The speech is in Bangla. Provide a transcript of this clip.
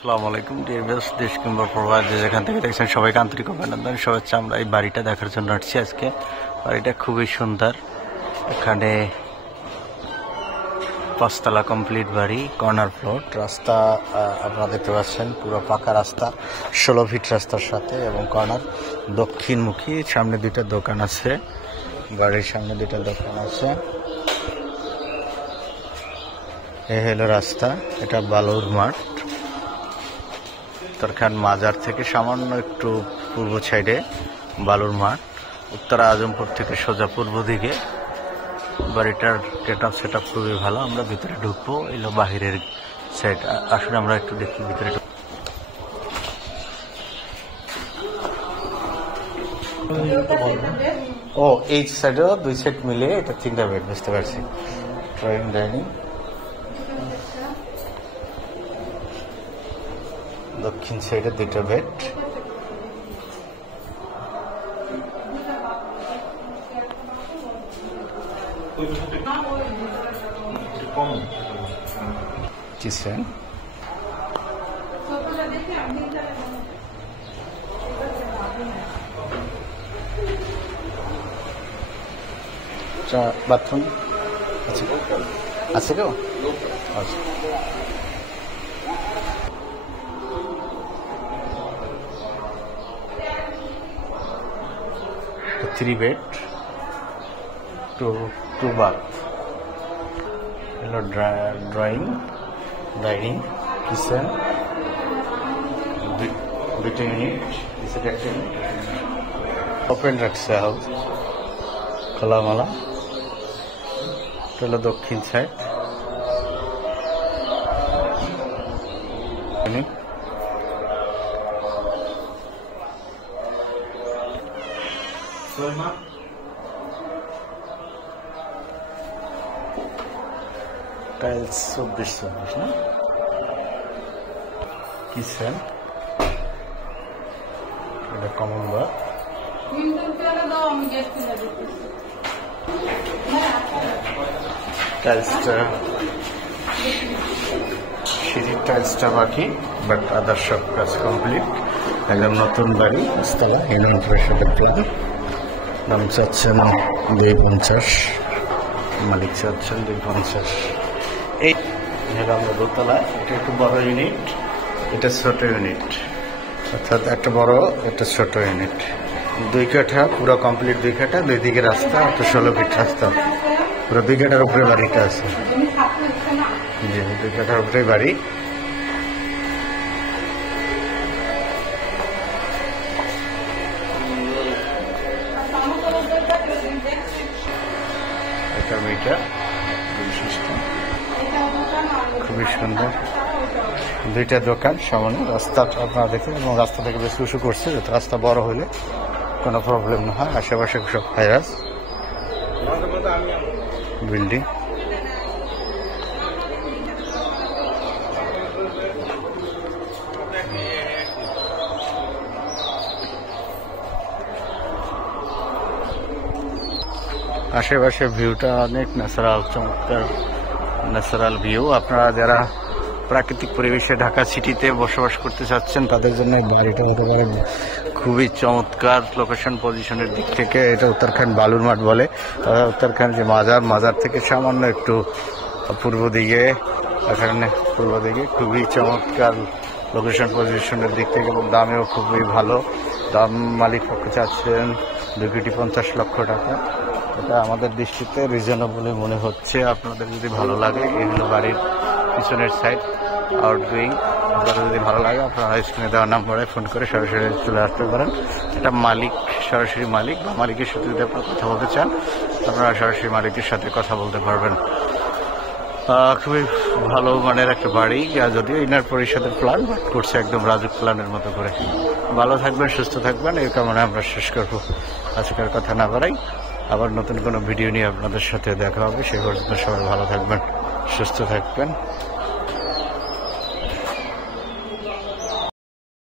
আসসালামু আলাইকুম দেশ কিংবা প্রবাসী যেখান থেকে দেখছেন সবাইকে আন্তরিক অভিনন্দন শুভেচ্ছা। আমরা এই বাড়িটা দেখার জন্য আসছি আজকে। বাড়িটা খুবই সুন্দর। এখানে 5 তলা কমপ্লিট বাড়ি, কর্নার ফ্লোর, রাস্তা আপনারা দেখতে পাচ্ছেন পুরো পাকা রাস্তা, 16 ফিট রাস্তার সাথে এবং কর্নার দক্ষিণমুখী। সামনে 2টা দোকান আছে, বাড়ির সামনে 2টা দোকান আছে। এই হলো রাস্তা, এটা বালুর মাঠ। উত্তরখান মাজার থেকে সামান্য একটু পূর্ব সাইডে বালুর মাঠ। উত্তরা আজমপুর থেকে সোজা পূর্ব দিকে। বাড়িটার গেট আপ সেট আপ খুবই ভালো। আমরা ভিতরে ঢুকবো, এলো বাহিরের সাইড। আসলে আমরা একটু দেখি ভিতরে। ও এই সাইডেও 2 সেট মিলে এটা 3টা বেড, বুঝতে পারছি। ড্রয়িং ডাইনিং, দক্ষিণ সাইডে 2টা বেড। কিচেন, বাথরুম আছে আছে কেউ আচ্ছা। 3 বেড, 2 বাথ। হলো ড্রয়িং ডাইনিং, কিচেন, 2টা ইউনিট। ওপেন রাখছে হাউস, খোলামালা। এটা হলো দক্ষিণ সাইড। টাইলস 24 না। কিচেন, এটা কমন বাথ। টাইলসটা সিঁড়ির টাইলসটা বাকি, বাট আদার সব কাজ কমপ্লিট। একদম নতুন বাড়ি, 5 তলা, ইউনিয়ন পরিষদের প্ল্যান। দাম চাচ্ছেন 250, মালিক চাচ্ছেন 250। এই হলো আমরা 2 তলা। এটা একটু বড় ইউনিট, এটা ছোট ইউনিট, অর্থাৎ একটা বড় একটা ছোট ইউনিট। 2 কাঠা পুরো কমপ্লিট, 2 কাঠা, 2 দিকে রাস্তা, তো 16 ফিট রাস্তা। পুরো 2 কাঠার উপরে বাড়িটা আছে। জি, 2 কাঠার উপরে বাড়ি। এটা মিটার খুবই সুন্দর। 2টা দোকান সামনে, রাস্তাটা আপনারা দেখেন এবং রাস্তা থেকে বেশ উঁচু করছে, যাতে রাস্তা বড় হলে কোনো প্রবলেম না হয়। আশেপাশে সব হাইরাস বিল্ডিং। আশেপাশে ভিউটা অনেক ন্যাচারাল, চমৎকার ন্যাচারাল ভিউ। আপনারা যারা প্রাকৃতিক পরিবেশে ঢাকা সিটিতে বসবাস করতে চাচ্ছেন তাদের জন্য বাড়িটা হতে পারে খুবই চমৎকার। লোকেশন পজিশনের দিক থেকে এটা উত্তরখান বালুর মাঠ বলে। উত্তরখান যে মাজার থেকে সামান্য একটু পূর্ব দিকে, এখানে পূর্ব দিকে খুবই চমৎকার লোকেশন পজিশনের দিক থেকে, এবং দামেও খুবই ভালো। দাম মালিক পক্ষে চাচ্ছেন 2,50,00,000 টাকা। এটা আমাদের দৃষ্টিতে রিজনেবলই মনে হচ্ছে। আপনাদের যদি ভালো লাগে, এই হলো বাড়ির পিছনের সাইড, আউটগোয়িং। আপনাদের যদি ভালো লাগে আপনারা স্ক্রিনে দেওয়া নাম্বারে ফোন করে সরাসরি চলে আসতে পারেন। এটা মালিক, সরাসরি মালিক বা মালিকের সাথে যদি আপনারা কথা বলতে চান, আপনারা সরাসরি মালিকের সাথে কথা বলতে পারবেন। খুবই ভালো মানের একটা বাড়ি, যদিও ইনার পরিষদের প্ল্যান করছে একদম রাজুক প্ল্যানের মতো করে। ভালো থাকবেন, সুস্থ থাকবেন, এই কামনা আমরা শেষ করবো। আজকের কথা না বাড়াই, আবার নতুন কোনো ভিডিও নিয়ে আপনাদের সাথে দেখা হবে। সেই পর্যন্ত সবাই ভালো থাকবেন, সুস্থ থাকবেন।